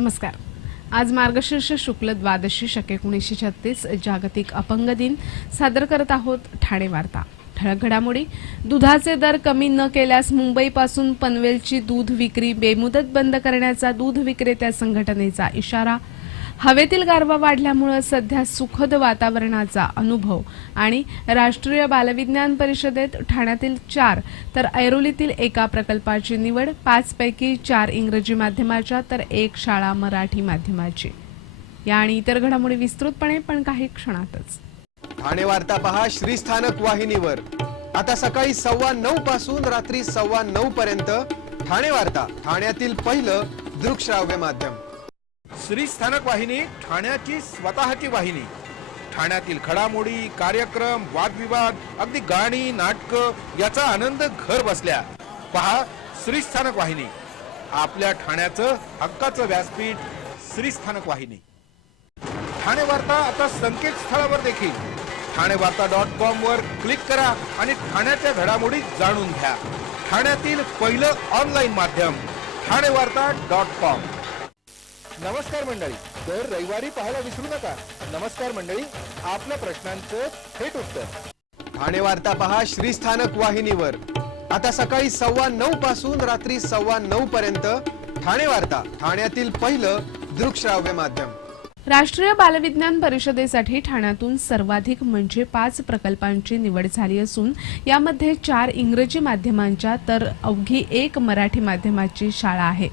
नमस्कार। आज मार्गशीर्ष शुक्ल द्वादशी शके 1936 जागतिक अपंग दिन सादर करत आहोत। ठाणे वार्ता। ठळक घडामोडी। दुधाचे दर कमी न केल्यास मुंबईपासून पनवेलची दूध विक्री बेमुदत बंद करण्याचा दूध विक्रेत्या संघटनेचा इशारा। हवेतील गारवा वाढल्यामुळे सध्या सुखद वातावरणाचा अनुभव आणि राष्ट्रीय बालविज्ञान परिषदेत ठाण्यातील 4 तर ऐरोलीतील एका प्रकल्पाची निवड। 5 पैकी 4 इंग्रजी माध्यमाच्या तर 1 शाळा मराठी माध्यमाची। या आणि इतर घडामोडी विस्तृतपणे पण काही क्षणातच। ठाणे वार्ता पहा श्रीस्थानक वाहिनीवर। आता सकाळी 9:15 पासून रात्री 9:15 पर्यंत ठाणे वार्ता, ठाण्यातील पहिलं दृकश्राव्य माध्यम। श्रीस्थानक वाहिनी ठाण्याची स्वतःची वाहिनी। ठाण्यातील घडामोडी, कार्यक्रम, वादविवाद, अगदी गाणी, नाटक याचा आनंद घर बसल्या पहा श्रीस्थानक वाहिनी। आपल्या ठाण्याचं हक्काचं व्यासपीठ श्रीस्थानक वाहिनी। ठाणे वार्ता आता संकेतस्थळावर देखील ठाणेवार्ता.com वर क्लिक करा आणि ठाण्याच्या घडामोडी जाणून घ्या। ठाण्यातील पहिलं ऑनलाईन माध्यम ठाणेवार्ता.com। नमस्कार मंडळी, दर रविवारी पाहायला विसरू नका। नमस्कार मंडळी, आपल्या प्रश्नांचं थेट उत्तर। ठाणे वार्ता पहा श्रीस्थानक वाहिनीवर। आता सकाळी 9:15 पासून रात्री 9:15 पर्यंत ठाणे वार्ता, ठाण्यातील पहिलं दृकश्राव्य माध्यम। राष्ट्रीय बालविज्ञान परिषदेसाठी ठाण्यातून सर्वाधिक म्हणजे 5 प्रकल्पांची निवड झाली असून यामध्ये 4 इंग्रजी माध्यमांच्या तर अवघी 1 मराठी माध्यमाची शाळा आहे।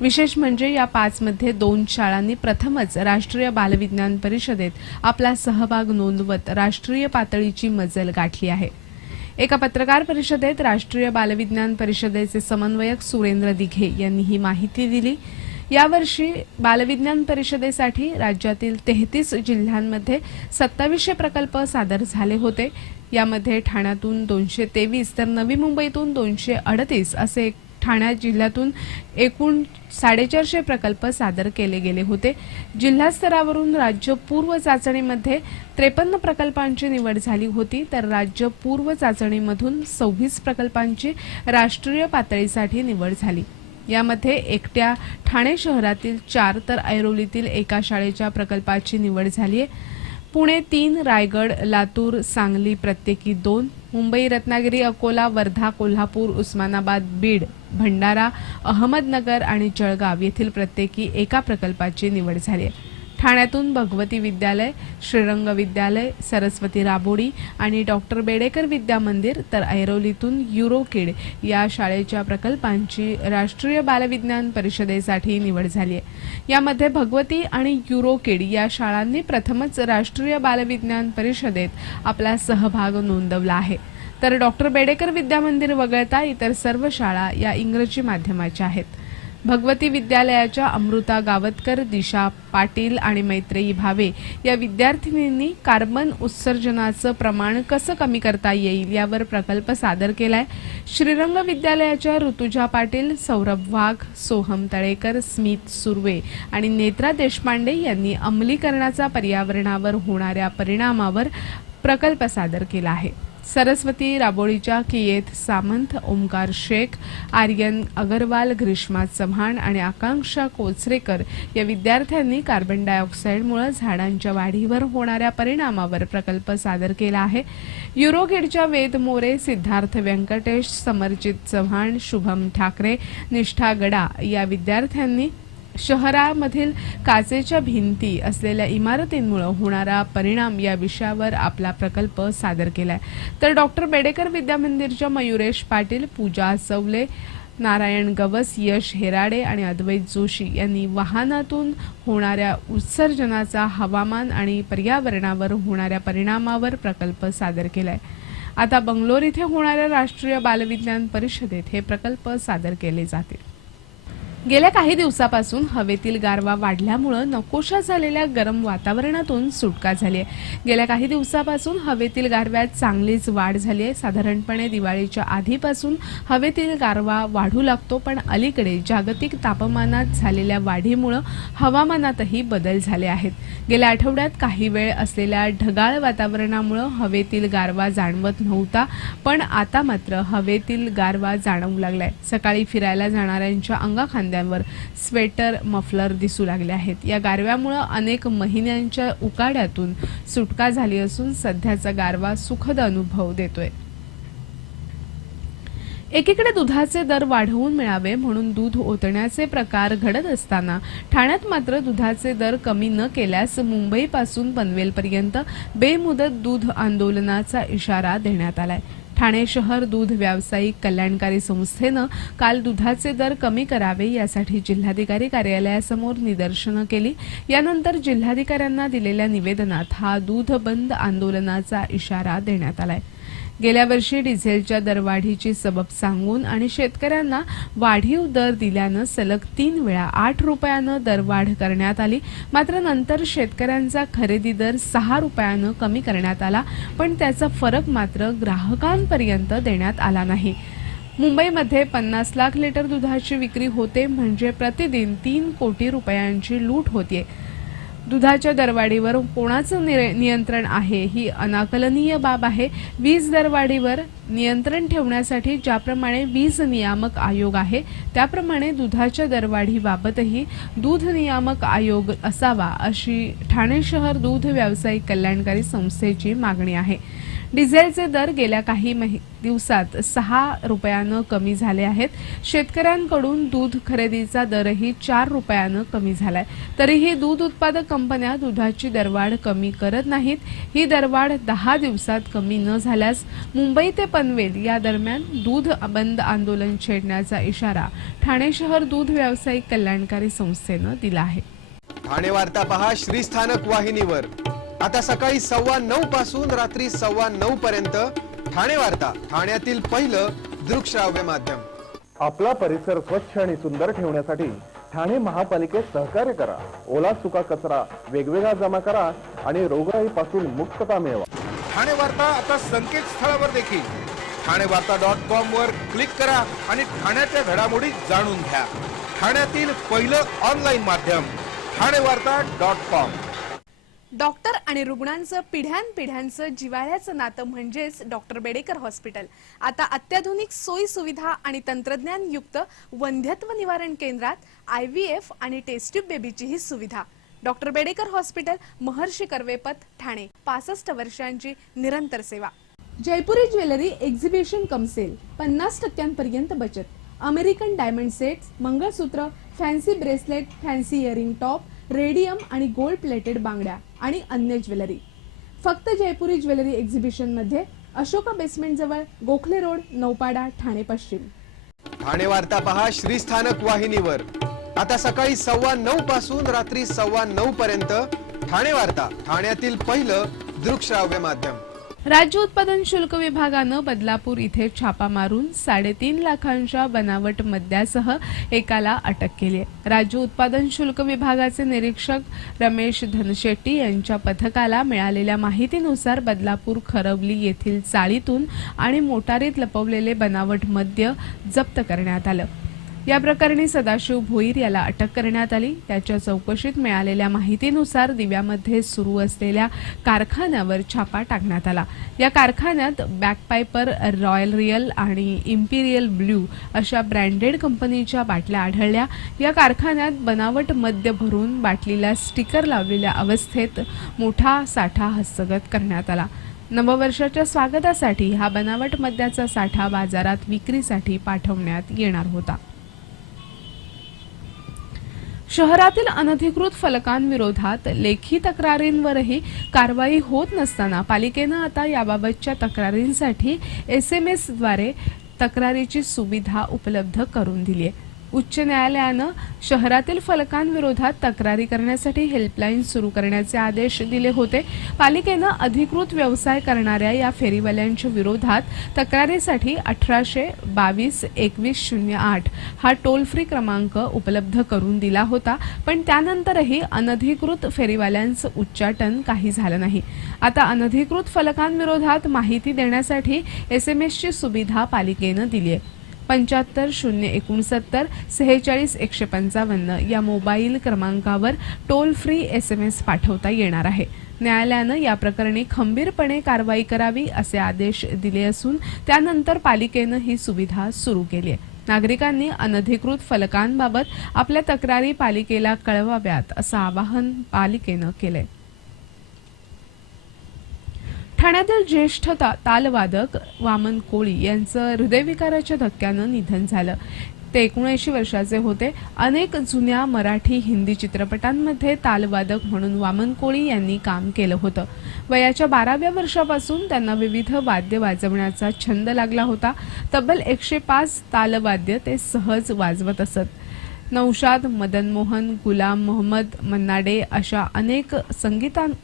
विशेष म्हणजे या 5 मध्ये 2 शाळांनी प्रथमच राष्ट्रीय बालविज्ञान परिषदेत आपला सहभाग नोंदवत राष्ट्रीय पातळीची मजल गाठली आहे। एका पत्रकार परिषदेत राष्ट्रीय बालविज्ञान परिषदेचे समन्वयक सुरेंद्र दिघे यांनी ही माहिती दिली। यावर्षी बालविज्ञान परिषदेसाठी राज्यातील 33 जिल्ह्यांमध्ये 2700 प्रकल्प सादर झाले होते। यामध्ये ठाण्यातून 223 तर नवी मुंबईतून 238 असे ठाणे जिल्ह्यातून एकूण 450 प्रकल्प सादर केले गेले होते। जिल्हा स्तरावरून राज्य पूर्व चाचणीमध्ये 53 प्रकल्पांची निवड झाली होती, तर राज्य पूर्व चाचणीमधून 26 प्रकल्पांची राष्ट्रीय पातळीसाठी निवड झाली। यामध्ये एकट्या ठाणे शहरातील 4 तर ऐरोलीतील एका शाळेच्या प्रकल्पाची निवड झाली आहे। पुणे 3, रायगड, लातूर, सांगली प्रत्येकी 2, मुंबई, रत्नागिरी, अकोला, वर्धा, कोल्हापूर, उस्मानाबाद, बीड, भंडारा, अहमदनगर आणि जळगाव येथील प्रत्येकी एका प्रकल्पाची निवड झाली आहे। ठाण्यातून भगवती विद्यालय, श्रीरंग विद्यालय, सरस्वती राबोडी आणि डॉक्टर बेडेकर विद्या मंदिर तर ऐरोलीतून युरोकिड या शाळेच्या प्रकल्पांची राष्ट्रीय बालविज्ञान परिषदेसाठी निवड झाली आहे। यामध्ये भगवती आणि युरोकिड या शाळांनी प्रथमच राष्ट्रीय बालविज्ञान परिषदेत आपला सहभाग नोंदवला आहे, तर डॉक्टर बेडेकर विद्या मंदिर वगळता इतर सर्व शाळा या इंग्रजी माध्यमाच्या आहेत। भगवती विद्यालयाच्या अमृता गावतकर, दिशा पाटील आणि मैत्रेयी भावे या विद्यार्थिनींनी कार्बन उत्सर्जनाचं प्रमाण कसं कमी करता येईल यावर प्रकल्प सादर केलाय। श्रीरंग विद्यालयाच्या ऋतुजा पाटील, सौरभ वाघ, सोहम तळेकर, स्मित सुर्वे आणि नेत्रा देशपांडे यांनी अमलीकरणाचा पर्यावरणावर होणाऱ्या परिणामावर प्रकल्प सादर केला आहे। सरस्वती राबोळीच्या कियेत सामंत, ओमकार शेख, आर्यन अगरवाल, ग्रीष्मा चव्हाण आणि आकांक्षा कोचरेकर या विद्यार्थ्यांनी कार्बन डायऑक्साईडमुळे झाडांच्या वाढीवर होणाऱ्या परिणामावर प्रकल्प सादर केला आहे। युरोकिडच्या वेद मोरे, सिद्धार्थ व्यंकटेश, समरजित चव्हाण, शुभम ठाकरे, निष्ठा गडा या विद्यार्थ्यांनी शहरामधील काचेच्या भिंती असलेल्या इमारतींमुळे होणारा परिणाम या विषयावर आपला प्रकल्प सादर केलाय, तर डॉक्टर बेडेकर विद्या मंदिरच्या मयुरेश पाटील, पूजा सवले, नारायण गवस, यश हेराडे आणि अद्वैत जोशी यांनी वाहनातून होणाऱ्या उत्सर्जनाचा हवामान आणि पर्यावरणावर होणाऱ्या परिणामावर प्रकल्प सादर केलाय। आता बंगलोर इथे होणाऱ्या राष्ट्रीय बालविज्ञान परिषदेत हे प्रकल्प सादर केले जातील। गेल्या काही दिवसापासून हवेतील गारवा वाढल्यामुळे नकोशा झालेल्या गरम वातावरणातून सुटका झाली आहे। गेल्या काही दिवसापासून हवेतील गारव्यात चांगलीच वाढ झाली आहे। साधारणपणे दिवाळीच्या आधीपासून हवेतील गारवा वाढू लागतो, पण अलीकडे जागतिक तापमानात झालेल्या वाढीमुळे हवामानातही बदल झाले आहेत। गेल्या आठवड्यात काही वेळ असलेल्या ढगाळ वातावरणामुळे हवेतील गारवा जाणवत नव्हता, पण आता मात्र हवेतील गारवा जाणवू लागलाय। सकाळी फिरायला जाणाऱ्यांच्या अंगाखांद्यावर रस्त्यांवर स्वेटर, मफलर दिसू लागले आहेत. या गारव्यामुळे अनेक महिन्यांच्या उकाड्यातून सुटका झाली असून सध्याचा गारवा सुखद अनुभव देतोय. एकीकडे दुधाचे दर वाढवून मिळावे म्हणून दूध ओतण्याचे प्रकार घडत असताना ठाण्यात मात्र दुधाचे दर कमी न केल्यास मुंबईपासून पनवेलपर्यंत बेमुदत दूध आंदोलनाचा इशारा देण्यात आलाय. ठाणे शहर दूध व्यावसायिक कल्याणकारी संस्थेनं काल दुधाचे दर कमी करावे यासाठी जिल्हाधिकारी कार्यालयासमोर निदर्शनं केली. यानंतर जिल्हाधिकाऱ्यांना दिलेल्या निवेदनात हा दूध बंद आंदोलनाचा इशारा देण्यात आलाय. गेल्या वर्षी डिझेलच्या दरवाढीची सबब सांगून आणि शेतकऱ्यांना वाढीव दर दिल्यानं सलग 3 वेळा 8 रुपयानं दरवाढ करण्यात आली. मात्र नंतर शेतकऱ्यांचा खरेदी दर 6 रुपयानं कमी करण्यात आला, पण त्याचा फरक मात्र ग्राहकांपर्यंत देण्यात आला नाही. मुंबईमध्ये 50 लाख लिटर दुधाची विक्री होते, म्हणजे प्रतिदिन 3 कोटी रुपयांची लूट होते. दुधाच्या दरवाढीवर कोणाचं नियंत्रण आहे ही अनाकलनीय बाब आहे. वीज दरवाढीवर नियंत्रण ठेवण्यासाठी ज्याप्रमाणे वीज नियामक आयोग आहे त्याप्रमाणे दुधाच्या दरवाढीबाबतही दूध नियामक आयोग असावा अशी ठाणे शहर दूध व्यावसायिक कल्याणकारी संस्थेची मागणी आहे. डिझेलचे दर गेल्या काही दिवसात 6 रुपयानं कमी झाले आहेत. शेतकऱ्यांकडून दूध खरेदीचा दरही 4 रुपयानं कमी झालाय. तरीही दूध उत्पादक कंपन्या दुधाची दरवाढ कमी करत नाहीत. ही दरवाढ 10 दिवसात कमी न झाल्यास मुंबई ते पनवेल या दरम्यान दूध बंद आंदोलन छेडण्याचा इशारा ठाणे शहर दूध व्यावसायिक कल्याणकारी संस्थेनं दिला आहे. ठाणे वार्ता पहा श्रीस्थानक वाहिनीवर. आता सकाळी 9:15 पासून रात्री 9:15 पर्यंत ठाणे वार्ता, ठाण्यातील पहिलं दृकश्राव्य माध्यम. आपला परिसर स्वच्छ आणि सुंदर ठेवण्यासाठी ठाणे महापालिकेत सहकार्य करा. ओला सुका कचरा वेगवेगळा जमा करा आणि रोगराईपासून मुक्तता मिळवा. ठाणे वार्ता आता संकेतस्थळावर देखील ठाणेवार्ता.com वर क्लिक करा आणि ठाण्याच्या घडामोडी जाणून घ्या. ठाण्यातील पहिलं ऑनलाईन माध्यम ठाणेवार्ता.com. डॉक्टर आणि रुग्णांचं पिढ्यानपिढ्यांचं जिव्हाळ्याचं नातं म्हणजेच डॉक्टर बेडेकर हॉस्पिटल. आता अत्याधुनिक सोयी सुविधा आणि तंत्रज्ञान युक्त वंध्यत्व निवारण केंद्रात IVF आणि टेस्ट ट्यूब बेबीचीही सुविधा. Doctor Bedekar hospital, Maharshi Karvepath, Thane. 65 वर्षांची निरंतर सेवा. Jaipuri jewellery exhibition cum sale, 50% बचत. American diamond sets, mangalsutra, fancy bracelet, fancy earring top, radium आणि गोल्ड प्लेटेड बांगड्या आणि अन्य ज्वेलरी फक्त जयपुरी ज्वेलरी एक्झिबिशन मध्ये, अशोका बेसमेंट जवळ, गोखले रोड, नौपाडा, ठाणे पश्चिम. ठाणे वार्ता पहा श्रीस्थानक वाहिनीवर. आता सकाळी 9:15 पासून रात्री 9:15 पर्यंत ठाणे वार्ता, ठाण्यातील पहिलं दृकश्राव्य माध्यम. राज्य उत्पादन शुल्क विभागानं बदलापूर इथे छापा मारून 3.5 लाखांच्या बनावट मद्यासह एकाला अटक केली आहे. राज्य उत्पादन शुल्क विभागाचे निरीक्षक रमेश धनशेट्टी यांच्या पथकाला मिळालेल्या माहितीनुसार बदलापूर खरवली येथील चाळीतून आणि मोटारीत लपवलेले बनावट मद्य जप्त करण्यात आलं. या प्रकरणी सदाशिव भोईर याला अटक करण्यात आली. त्याच्या चौकशीत मिळालेल्या माहितीनुसार दिव्यामध्ये सुरू असलेल्या कारखान्यावर छापा टाकण्यात आला. या कारखान्यात बॅकपायपर, रॉयल रियल आणि इम्पिरियल ब्ल्यू अशा ब्रँडेड कंपनीच्या बाटल्या आढळल्या. या कारखान्यात बनावट मद्य भरून बाटलीला स्टिकर लावलेल्या अवस्थेत मोठा साठा हस्तगत करण्यात आला. नववर्षाच्या स्वागतासाठी हा बनावट मद्याचा साठा बाजारात विक्रीसाठी पाठवण्यात येणार होता. शहरातील अनधिकृत फलकांविरोधात लेखी तक्रारींवरही कारवाई होत नसताना पालिकेनं आता याबाबतच्या तक्रारींसाठी SMS द्वारे तक्रारीची सुविधा उपलब्ध करून दिली आहे. उच्च न्यायालयानं शहरातील फलकांविरोधात तक्रारी करण्यासाठी हेल्पलाईन सुरू करण्याचे आदेश दिले होते. पालिकेनं अधिकृत व्यवसाय करणाऱ्या या फेरीवाल्यांच्या विरोधात तक्रारीसाठी 1822-2108 हा टोल फ्री क्रमांक उपलब्ध करून दिला होता, पण त्यानंतरही अनधिकृत फेरीवाल्यांचं उच्चाटन काही झालं नाही. आता अनधिकृत फलकांविरोधात माहिती देण्यासाठी SMS ची सुविधा पालिकेनं दिली आहे. 75 069 46 155 या मोबाईल क्रमांकावर टोल फ्री SMS पाठवता येणार आहे. न्यायालयानं या प्रकरणी खंबीरपणे कारवाई करावी असे आदेश दिले असून त्यानंतर पालिकेनं ही सुविधा सुरू केली आहे. नागरिकांनी अनधिकृत फलकांबाबत आपल्या तक्रारी पालिकेला कळवाव्यात असं आवाहन पालिकेनं केलंय. ठाण्यातील ज्येष्ठ तालवादक वामन कोळी यांचं हृदयविकाराच्या धक्क्यानं निधन झालं. ते 79 वर्षाचे होते. अनेक जुन्या मराठी हिंदी चित्रपटांमध्ये तालवादक म्हणून वामन कोळी यांनी काम केलं होतं. वयाच्या 12व्या वर्षापासून त्यांना विविध वाद्य वाजवण्याचा छंद लागला होता. तब्बल 105 तालवाद्य ते सहज वाजवत असत. नौशाद, मदन मोहन, गुलाम मोहम्मद, मन्ना डे अशा अनेक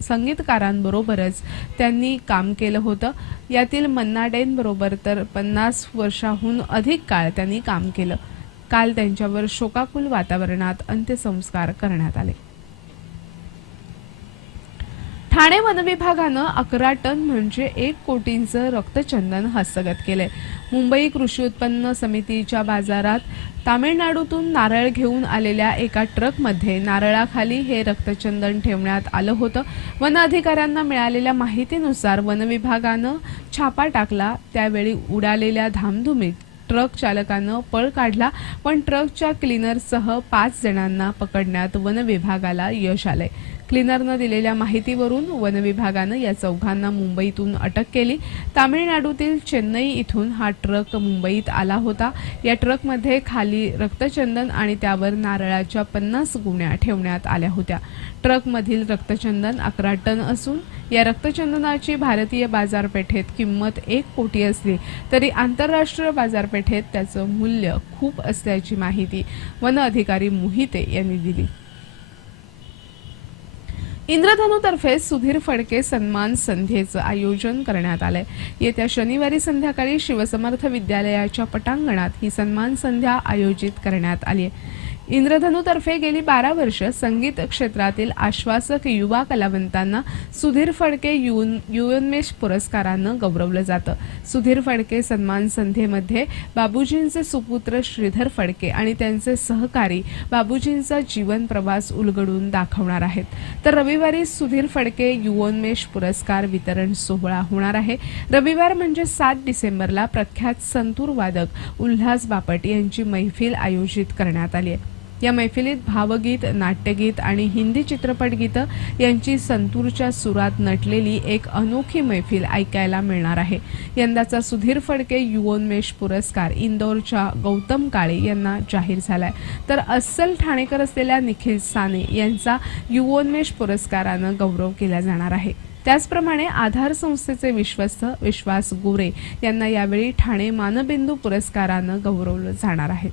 संगीतकारांबरोबरच त्यांनी काम केलं होतं. यातील मन्ना डेंबरोबर तर 50 वर्षाहून अधिक काळ त्यांनी काम केलं. काल त्यांच्यावर शोकाकुल वातावरणात अंत्यसंस्कार करण्यात आले. ठाणे वनविभागानं 11 टन म्हणजे 1 कोटींचं रक्तचंदन हस्तगत केलंय. मुंबई कृषी उत्पन्न समितीच्या बाजारात तामिळनाडूतून नारळ घेऊन आलेल्या एका ट्रकमध्ये नारळाखाली हे रक्तचंदन ठेवण्यात आलं होतं. वन अधिकाऱ्यांना मिळालेल्या माहितीनुसार वनविभागानं छापा टाकला. त्यावेळी उडालेल्या धामधुमीत ट्रक चालकानं पळ काढला, पण ट्रकच्या क्लीनरसह 5 जणांना पकडण्यात वनविभागाला यश आलंय. क्लीनरनं दिलेल्या माहितीवरून वनविभागानं या चौघांना मुंबईतून अटक केली. तामिळनाडूतील चेन्नई इथून हा ट्रक मुंबईत आला होता. या ट्रकमध्ये खाली रक्तचंदन आणि त्यावर नारळाच्या 50 गुण्या ठेवण्यात आल्या होत्या. ट्रकमधील रक्तचंदन 11 टन असून या रक्तचंदनाची भारतीय बाजारपेठेत किंमत 1 कोटी असली तरी आंतरराष्ट्रीय बाजारपेठेत त्याचं मूल्य खूप असल्याची माहिती वन अधिकारी मोहिते यांनी दिली. इंद्रधनुतर्फे सुधीर फडके सन्मान संध्येचं आयोजन करण्यात आलंय. येत्या शनिवारी संध्याकाळी शिवसमर्थ विद्यालयाच्या पटांगणात ही सन्मान संध्या आयोजित करण्यात आली आहे. इंद्रधनुतर्फे गेली 12 वर्ष संगीत क्षेत्रातील आश्वासक युवा कलावंतांना सुधीर फडके युवन्मेष पुरस्कारानं गौरवलं जातं. सुधीर फडके सन्मान संध्येमध्ये बाबूजींचे सुपुत्र श्रीधर फडके आणि त्यांचे सहकारी बाबूजींचा जीवन प्रवास उलगडून दाखवणार आहेत. तर रविवारी सुधीर फडके युवन्मेष पुरस्कार वितरण सोहळा होणार आहे. रविवार म्हणजे 7 डिसेंबरला प्रख्यात संतूर वादक उल्हास बापट यांची मैफिल आयोजित करण्यात आली आहे. या मैफिलीत भावगीत, नाट्यगीत आणि हिंदी चित्रपट गीतं यांची संतूरच्या सुरात नटलेली एक अनोखी मैफिल ऐकायला मिळणार आहे. यंदाचा सुधीर फडके युवोन्मेष पुरस्कार इंदोरच्या गौतम काळे यांना जाहीर झालाय. तर अस्सल ठाणेकर असलेल्या निखिल साने यांचा युवोन्मेष पुरस्कारानं गौरव केला जाणार आहे. त्याचप्रमाणे आधार संस्थेचे विश्वस्त विश्वास गोरे यांना यावेळी ठाणे मानबिंदू पुरस्कारानं गौरवलं जाणार आहे.